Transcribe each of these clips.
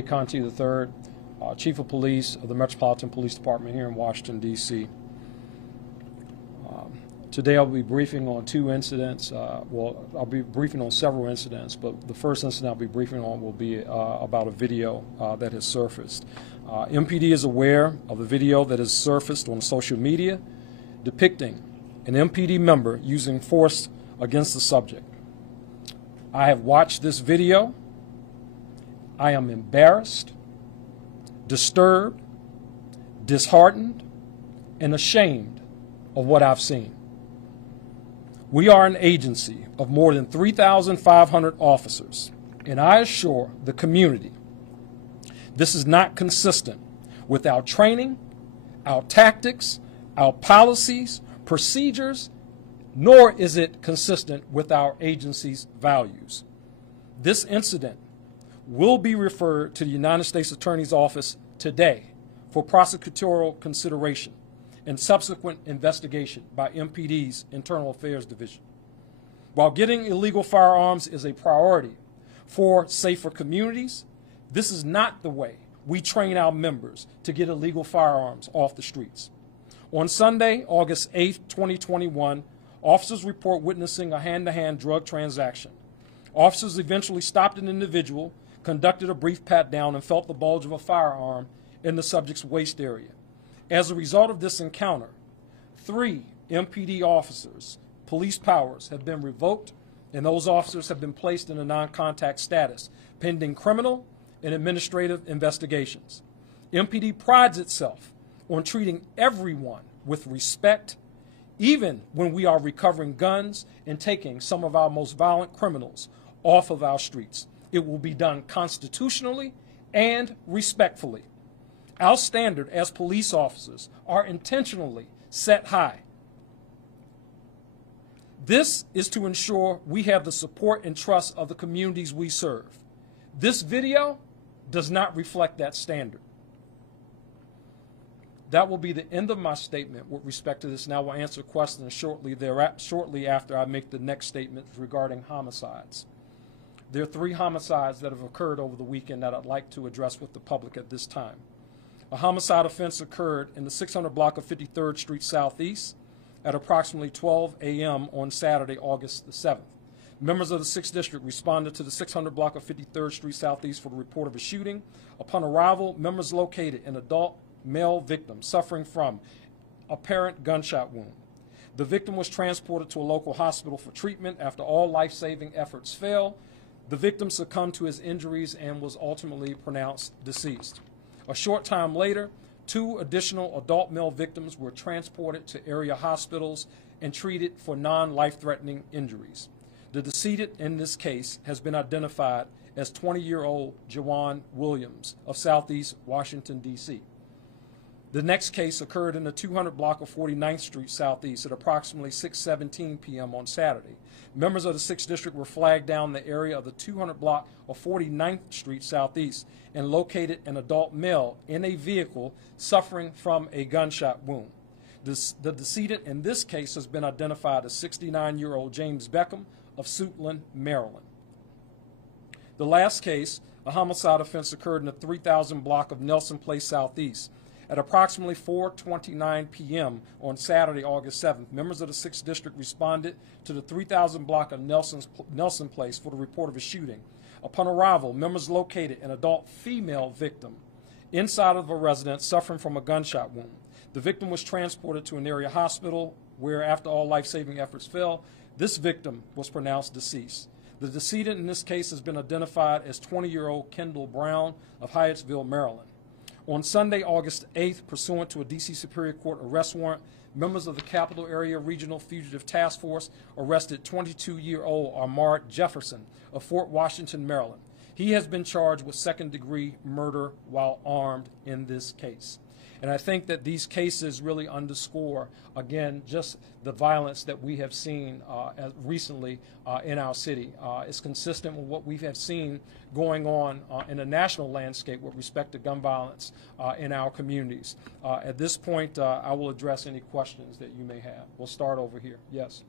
Conti III, Chief of Police of the Metropolitan Police Department here in Washington, D.C. Today I'll be briefing on two incidents. I'll be briefing on several incidents, but the first incident I'll be briefing on will be about a video that has surfaced. MPD is aware of the video that has surfaced on social media depicting an MPD member using force against the subject. I have watched this video. I am embarrassed, disturbed, disheartened, and ashamed of what I've seen. We are an agency of more than 3,500 officers, and I assure the community this is not consistent with our training, our tactics, our policies, procedures, nor is it consistent with our agency's values. This incident will be referred to the United States Attorney's Office today for prosecutorial consideration and subsequent investigation by MPD's Internal Affairs Division. While getting illegal firearms is a priority for safer communities, this is not the way we train our members to get illegal firearms off the streets. On Sunday, August 8, 2021, officers report witnessing a hand-to-hand drug transaction. Officers eventually stopped an individual, conducted a brief pat-down, and felt the bulge of a firearm in the subject's waist area. As a result of this encounter, 3 MPD officers' police powers have been revoked, and those officers have been placed in a non-contact status, pending criminal and administrative investigations. MPD prides itself on treating everyone with respect, even when we are recovering guns and taking some of our most violent criminals off of our streets. It will be done constitutionally and respectfully. Our standard as police officers are intentionally set high. This is to ensure we have the support and trust of the communities we serve. This video does not reflect that standard. That will be the end of my statement with respect to this, and I will answer questions shortly after I make the next statement regarding homicides. There are 3 homicides that have occurred over the weekend that I'd like to address with the public at this time. A homicide offense occurred in the 600 block of 53rd Street Southeast at approximately 12 a.m. on Saturday, August the 7th. Members of the 6th District responded to the 600 block of 53rd Street Southeast for the report of a shooting. Upon arrival, members located an adult male victim suffering from apparent gunshot wound. The victim was transported to a local hospital for treatment. After all life-saving efforts failed, the victim succumbed to his injuries and was ultimately pronounced deceased. A short time later, 2 additional adult male victims were transported to area hospitals and treated for non-life-threatening injuries. The decedent in this case has been identified as 20-year-old Jawan Williams of Southeast Washington, D.C. The next case occurred in the 200 block of 49th Street Southeast at approximately 6:17 p.m. on Saturday. Members of the 6th District were flagged down the area of the 200 block of 49th Street Southeast and located an adult male in a vehicle suffering from a gunshot wound. The decedent in this case has been identified as 69-year-old James Beckham of Suitland, Maryland. The last case, a homicide offense, occurred in the 3000 block of Nelson Place Southeast. At approximately 4:29 p.m. on Saturday, August 7th, members of the 6th District responded to the 3000 block of Nelson Place for the report of a shooting. Upon arrival, members located an adult female victim inside of a residence suffering from a gunshot wound. The victim was transported to an area hospital where, after all life-saving efforts failed, this victim was pronounced deceased. The decedent in this case has been identified as 20-year-old Kendall Brown of Hyattsville, Maryland. On Sunday, August 8th, pursuant to a D.C. Superior Court arrest warrant, members of the Capital Area Regional Fugitive Task Force arrested 22-year-old Ahmad Jefferson of Fort Washington, Maryland. He has been charged with second-degree murder while armed in this case. And I think that these cases really underscore, again, just the violence that we have seen recently in our city. It's consistent with what we have seen going on in the national landscape with respect to gun violence in our communities. At this point, I will address any questions that you may have. We'll start over here. Yes?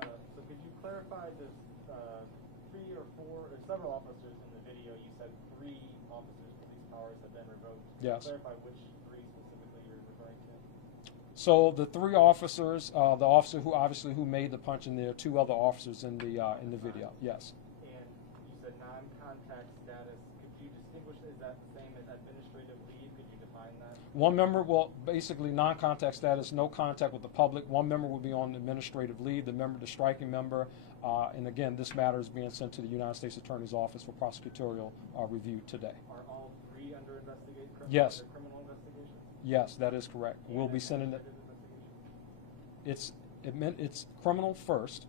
So could you clarify this 3 or 4, or several officers in the video, you said 3 officers powers have been revoked. Yes. Can you clarify which three specifically you're referring to? So the three officers, the officer who made the punch, and there are two other officers in the video. Yes. And you said non-contact status. Could you distinguish, is that the same as administrative leave? Could you define that? One member will basically non-contact status, no contact with the public. One member will be on administrative leave. The striking member, and again, this matter is being sent to the United States Attorney's Office for prosecutorial review today. Are all three under investigation? Yes. Under criminal investigation? Yes, that is correct. We'll be sending it. It's criminal first,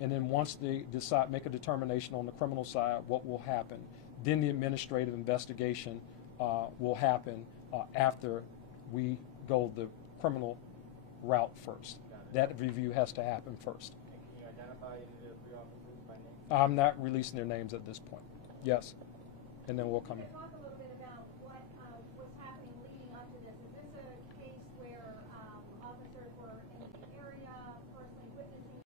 and then once they make a determination on the criminal side, what will happen, then the administrative investigation will happen after we go the criminal route first. That review has to happen first. And can you identify any of the three officers by name? I'm not releasing their names at this point. Yes, and then we'll come in.